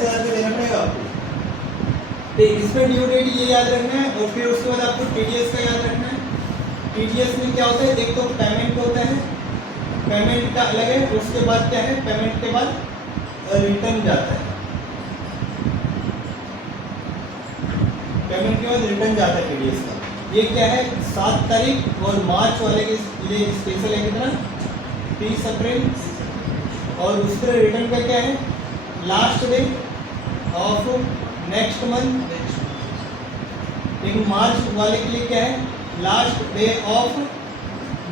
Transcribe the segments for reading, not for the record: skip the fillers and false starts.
30,000 रुपये देना पड़ेगा आपको। तो इसमें ड्यू डेट ये याद रखना है, और फिर उसके बाद आपको टीडीएस का याद रखना है। टीडीएस में क्या होता है, एक तो पेमेंट होता है, पेमेंट का अलग है, उसके बाद क्या है, पेमेंट के बाद रिटर्न जाता है, पेमेंट के बाद रिटर्न जाता है टीडीएस का। ये क्या है, 7 तारीख, और मार्च वाले के लिए स्पेशल है कितना, 30 अप्रैल, और उसके रिटर्न का क्या है, last day of next month. लेकिन मार्च वाले के लिए क्या है, last day of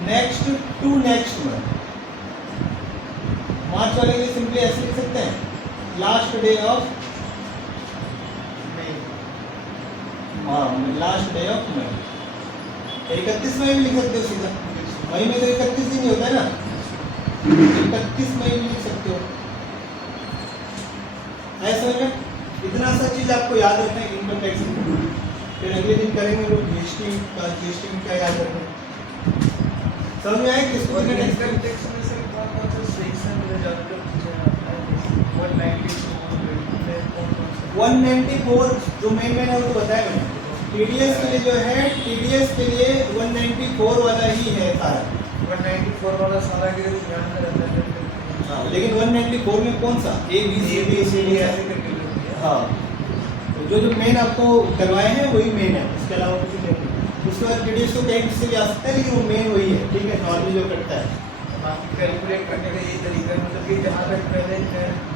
next to next month. मार्च वाले के लिए सिंपली ऐसे लिख सकते हैं, लास्ट डे ऑफ, हाँ, लास्ट डे ऑफ मई। 31 मई भी लिख सकते हो सीधा, मई में तो 31 दिन ही होता है ना, 31 मई भी लिख सकते हो। ऐसा है, इतना सा चीज आपको याद रखना है इनकम टैक्स में। फिर अगले दिन करेंगे लोग जीएसटी का, जीएसटी में क्या याद रखना है, समझ में आया किसको इनकम टैक्स में से कौन सा सेक्शन में ज्यादातर चीजें आता है। 194 जो मेन है वो तो बताया मैंने। टीडीएस के लिए जो है, टीडीएस के लिए 194 वाला ही है सारा, 194 वाला सारा के ध्यान में रहता है। हाँ, लेकिन 194 में कौन सा ए बी सी डी ऐसे करके, हाँ, तो जो मेन आपको करवाए हैं वही मेन है, उसके अलावा कुछ नहीं। उसके बाद टीडीएस को कहीं से भी आ सकता है, लेकिन वो मेन वही है, ठीक है, नॉर्मली जो करता है। बाकी कैलकुलेट करने का यही तरीका है, मतलब कि जहाँ तक पहले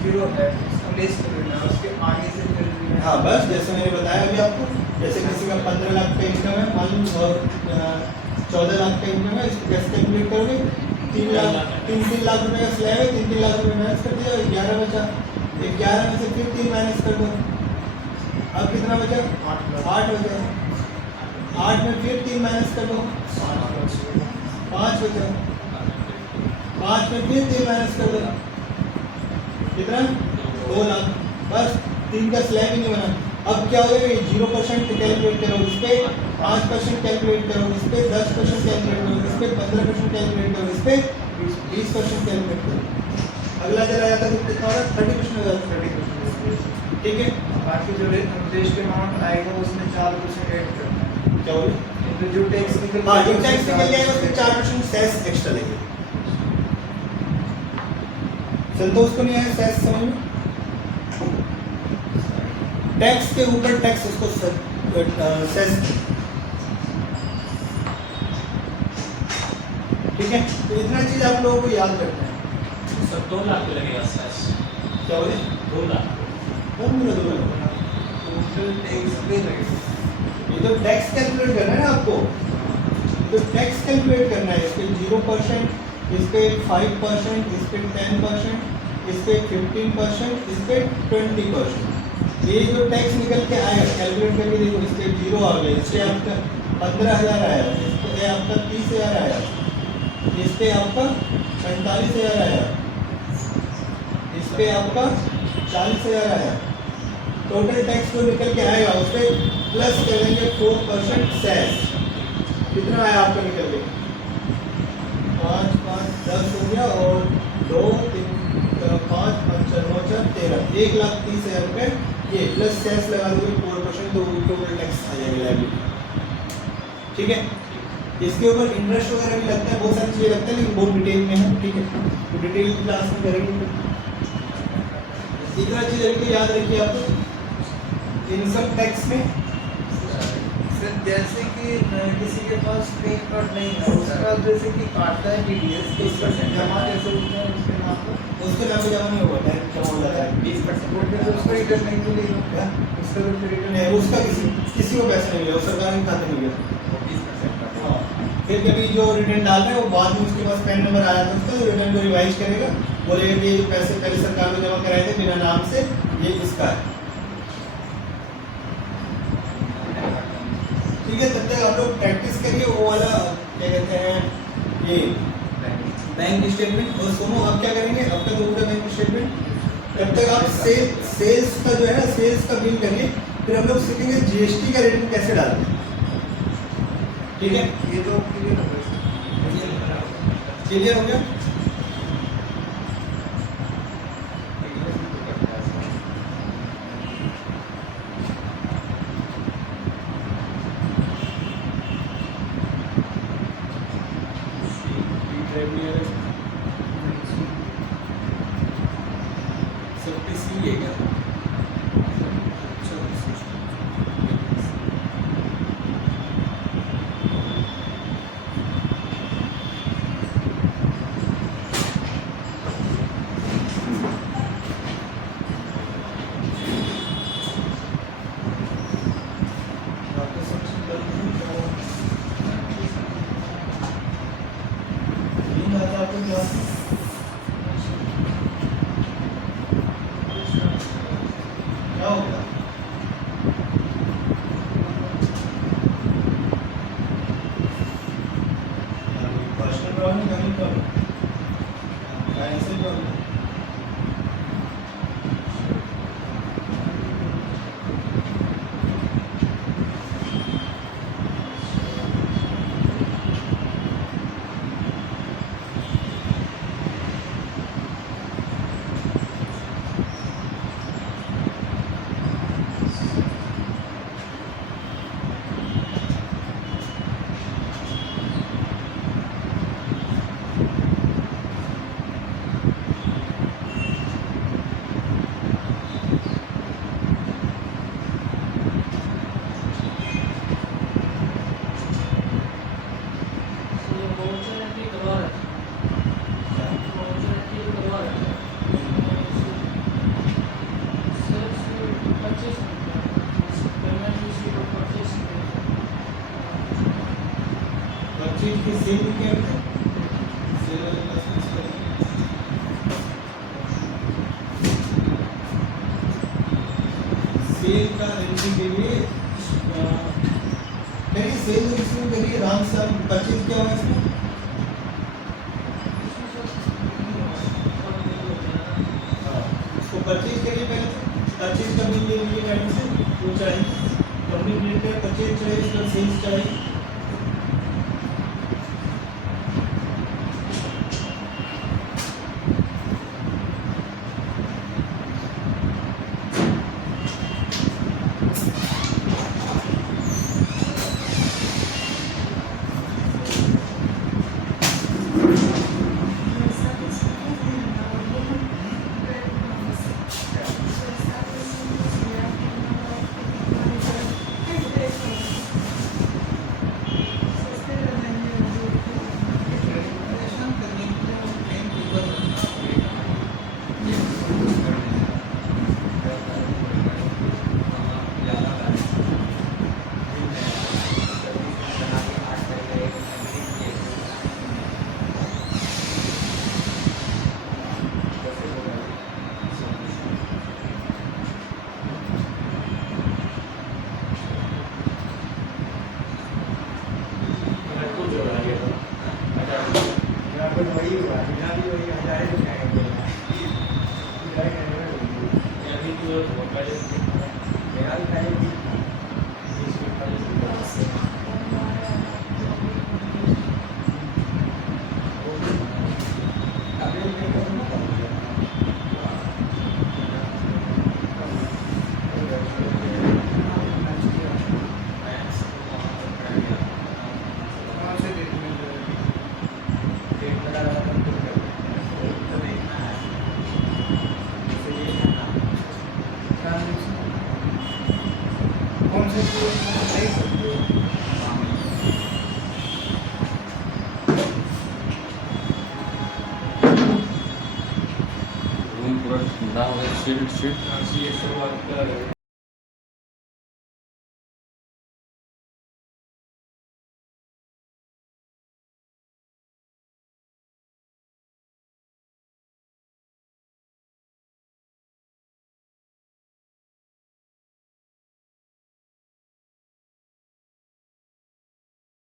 जीरो है उसको लेस कर देना, उसके आगे से फिर, हाँ बस जैसे मैंने बताया अभी आपको, जैसे किसी का 15 लाख का इनकम है मान लो, और 14 लाख का इनकम है, इसको कैसे कैलकुलेट करोगे, 3 लाख रुपए का स्लैब है, 3 लाख रुपए माइनस कर दिया, 11 बचा, 11 में से फिर 3 माइनस कर दो, अब कितना बचा, 8 बचा, 8 में फिर 3 माइनस कर दो, 5 बचा, 5 में फिर 3 माइनस कर दो, कितना, 2 लाख, बस 3 का स्लैब ही नहीं बना। अब क्या हो जाएगा, 0% कैलकुलेट करो, इस पे 5% कैलकुलेट करो, इस पे 10% कैलकुलेट करो, इस पे 15% कैलकुलेट करो, इस पे 20% कैलकुलेट करो। अगला जरा आता है तो कितना होगा, 30% हो जाता है, 30%, ठीक है। बाकी जो रेट के अमाउंट आएगा उसमें 4% ऐड करना है, क्या बोले, तो जो टैक्स निकल, हाँ, जो टैक्स निकल जाएगा उसमें 4% सेस एक्स्ट्रा लगेगा। संतोष को नहीं आया सेस समझ में, टैक्स के ऊपर टैक्स, उसको सेस, ठीक है। तो इतना चीज आप लोगों को याद रखना है। सर 2 लाख लगेगा सेस, क्या बोले, 2 लाख, कौन बोला 2 लाख, ये तो टैक्स कैलकुलेट करना है ना आपको, तो टैक्स कैलकुलेट करना है, इस पे 0%, इस पे 5%, इस पे 10%, इस पे 15%, इस पे 20%। ये जो टैक्स निकल के आएगा कैलकुलेट करके देखो, इस पे 0 आ गया, इस पे आपका 15,000 आया, इस पे आपका 30,000 आया, इस पे आपका 45,000 आया, इस पे आपका 40,000 आया। टोटल टैक्स जो निकल के आएगा उस पर प्लस करेंगे 4% सेस, कितना आया आपका निकल के, 5 5 10 हो गया, और 2 3 5 5 9 13, 1,30,000 रुपये, ये प्लस सेस लगा दोगे 4%, तो टोटल टैक्स आ जाएगा लायबिलिटी, ठीक है। इसके ऊपर इंटरेस्ट वगैरह भी लगता है, बहुत सारी चीज़ें लगता है, लेकिन बहुत डिटेल में है, ठीक है, तो डिटेल क्लास में करेंगे। इतना चीज़ अभी याद रखिए आप इनकम टैक्स में। सर जैसे कि किसी के पास स्क्रीन कार्ड नहीं है, उसका जैसे कि काटता है टीडीएस, 20% जमा कैसे होता है उसके नाम पर, उसके नाम पे जमा नहीं होगा, डायरेक्ट जमा हो जाता है 20%, फिर उसको रिटर्न नहीं मिलेगा, उसका तो रिटर्न नहीं, उसका किसी को पैसा नहीं मिलेगा, वो सरकार के खाते में मिलेगा। 20% का, हाँ, फिर कभी जो रिटर्न डाल रहे हैं वो बाद में उसके पास पैन नंबर आया था उसका, रिटर्न को रिवाइज करेगा, बोलेगा कि ये जो पैसे पहले सरकार में जमा कराए थे बिना नाम से, ये इसका है, ठीक है। तब तक आप लोग प्रैक्टिस करिए वो वाला क्या कहते हैं, ये बैंक स्टेटमेंट, और सुनो अब क्या करेंगे, अब तक होगा बैंक स्टेटमेंट, तब तक आप सेल्स का जो है ना, सेल्स का बिल करिए, फिर हम लोग सीखेंगे जीएसटी का रिटर्न कैसे डालते हैं, ठीक है। ये तो क्लियर हो गया। भी है सबके सी है क्या क्या होगा personal problem family problem financial problem purchase की सेल क्या है सेल वाले पर्सन सेल का एंट्री के लिए नहीं सेल रजिस्टर के लिए राम सर परचेज क्या हुआ इसमें उसको परचेज के लिए पहले परचेज करने के लिए गाड़ी से वो चाहिए कंपनी रिलेटेड परचेज चाहिए इसका सेल्स चाहिए कौन से रूम पूरा ठंडा हो गया, शीट